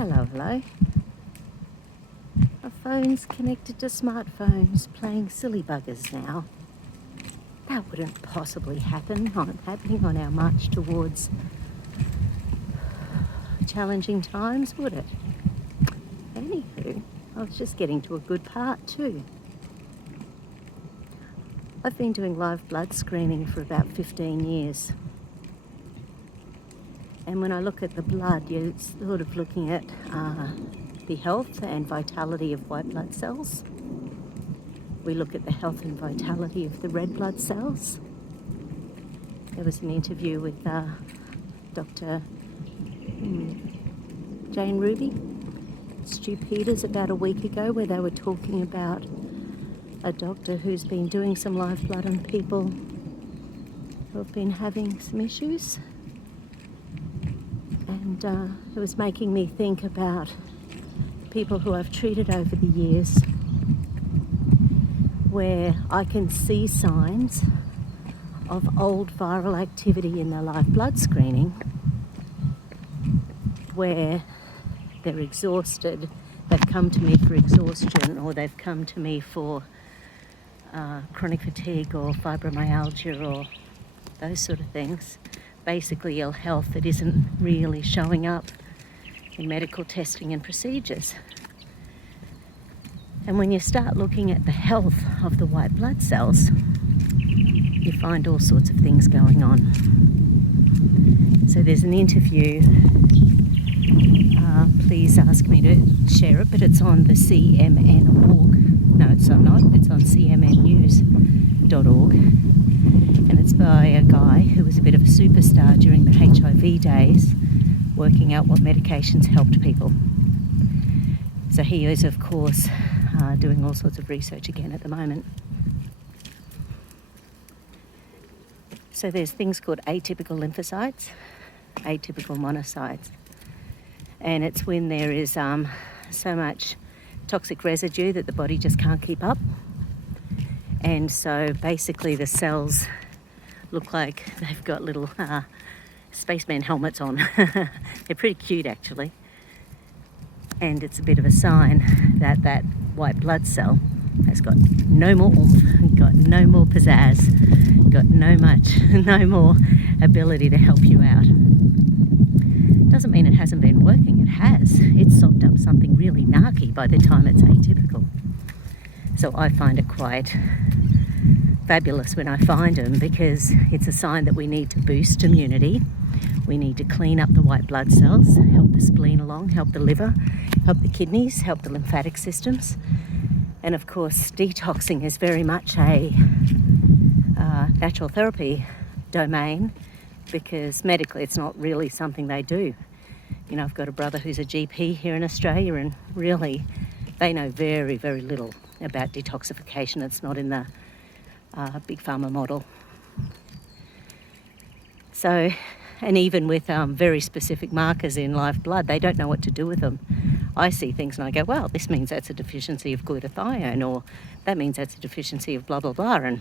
Hello, hello. Our phones connected to smartphones playing silly buggers now. That wouldn't possibly happening on our march towards challenging times, would it? Anywho, I was just getting to a good part too. I've been doing live blood screening for about 15 years. And when I look at the blood, you're sort of looking at the health and vitality of white blood cells. We look at the health and vitality of the red blood cells. There was an interview with Dr. Jane Ruby, Stu Peters, about a week ago, where they were talking about a doctor who's been doing some live blood on people who have been having some issues. And it was making me think about people who I've treated over the years, where I can see signs of old viral activity in their live blood screening, where they're exhausted, they've come to me for exhaustion, or they've come to me for chronic fatigue or fibromyalgia or those sort of things. Basically ill health that isn't really showing up in medical testing and procedures. And when you start looking at the health of the white blood cells, you find all sorts of things going on. So there's an interview, please ask me to share it, but it's on the CMN.org. No, it's not. It's on cmnnews.org. And it's by a guy who was a bit of a superstar during the HIV days, working out what medications helped people. So he is, of course, doing all sorts of research again at the moment. So there's things called atypical lymphocytes, atypical monocytes. And it's when there is so much toxic residue that the body just can't keep up. And so basically the cells look like they've got little spaceman helmets on. They're pretty cute, actually. And it's a bit of a sign that that white blood cell has got no more oomph, got no more pizzazz, got no more ability to help you out. Doesn't mean it hasn't been working. It has. It's soaked up something really narky by the time it's atypical. So I find it quite fabulous when I find them, because it's a sign that we need to boost immunity. We need to clean up the white blood cells, help the spleen along, help the liver, help the kidneys, help the lymphatic systems. And of course, detoxing is very much a natural therapy domain, because medically it's not really something they do. You know, I've got a brother who's a GP here in Australia, and really they know very, very little about detoxification. It's not in the big pharma model. So, and even with very specific markers in live blood, they don't know what to do with them. I see things and I go, well, this means that's a deficiency of glutathione, or that means that's a deficiency of blah, blah, blah. And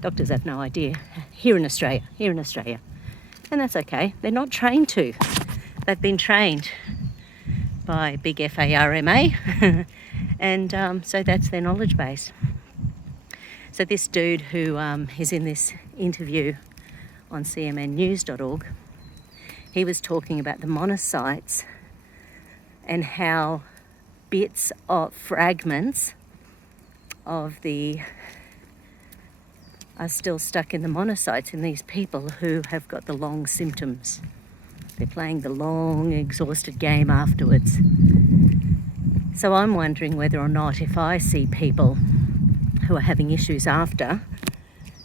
doctors have no idea here in Australia. And that's okay. They're not trained to. They've been trained by big FARMA. And so that's their knowledge base. So this dude who is in this interview on cmnnews.org, he was talking about the monocytes and how bits of fragments of are still stuck in the monocytes in these people who have got the long symptoms. They're playing the long, exhausted game afterwards. So I'm wondering whether or not, if I see people who are having issues after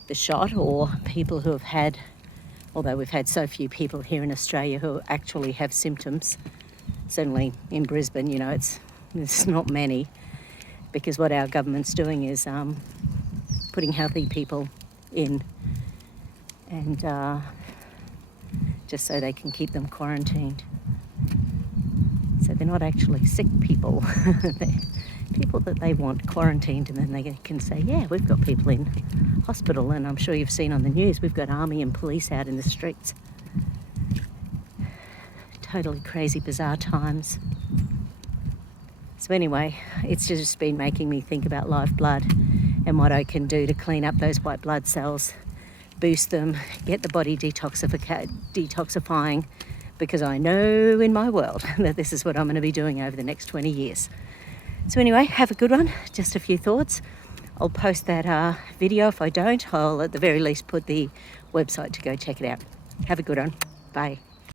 the shot, or people who have had, although we've had so few people here in Australia who actually have symptoms, certainly in Brisbane, you know, it's not many, because what our government's doing is putting healthy people in, and just so they can keep them quarantined. So they're not actually sick people. They're people that they want quarantined, and then they can say, yeah, we've got people in hospital. And I'm sure you've seen on the news, we've got army and police out in the streets. Totally crazy, bizarre times. So anyway, it's just been making me think about live blood and what I can do to clean up those white blood cells, boost them, get the body detoxifying, because I know in my world that this is what I'm going to be doing over the next 20 years. So anyway, have a good one. Just a few thoughts. I'll post that video. If I don't, I'll at the very least put the website to go check it out. Have a good one. Bye.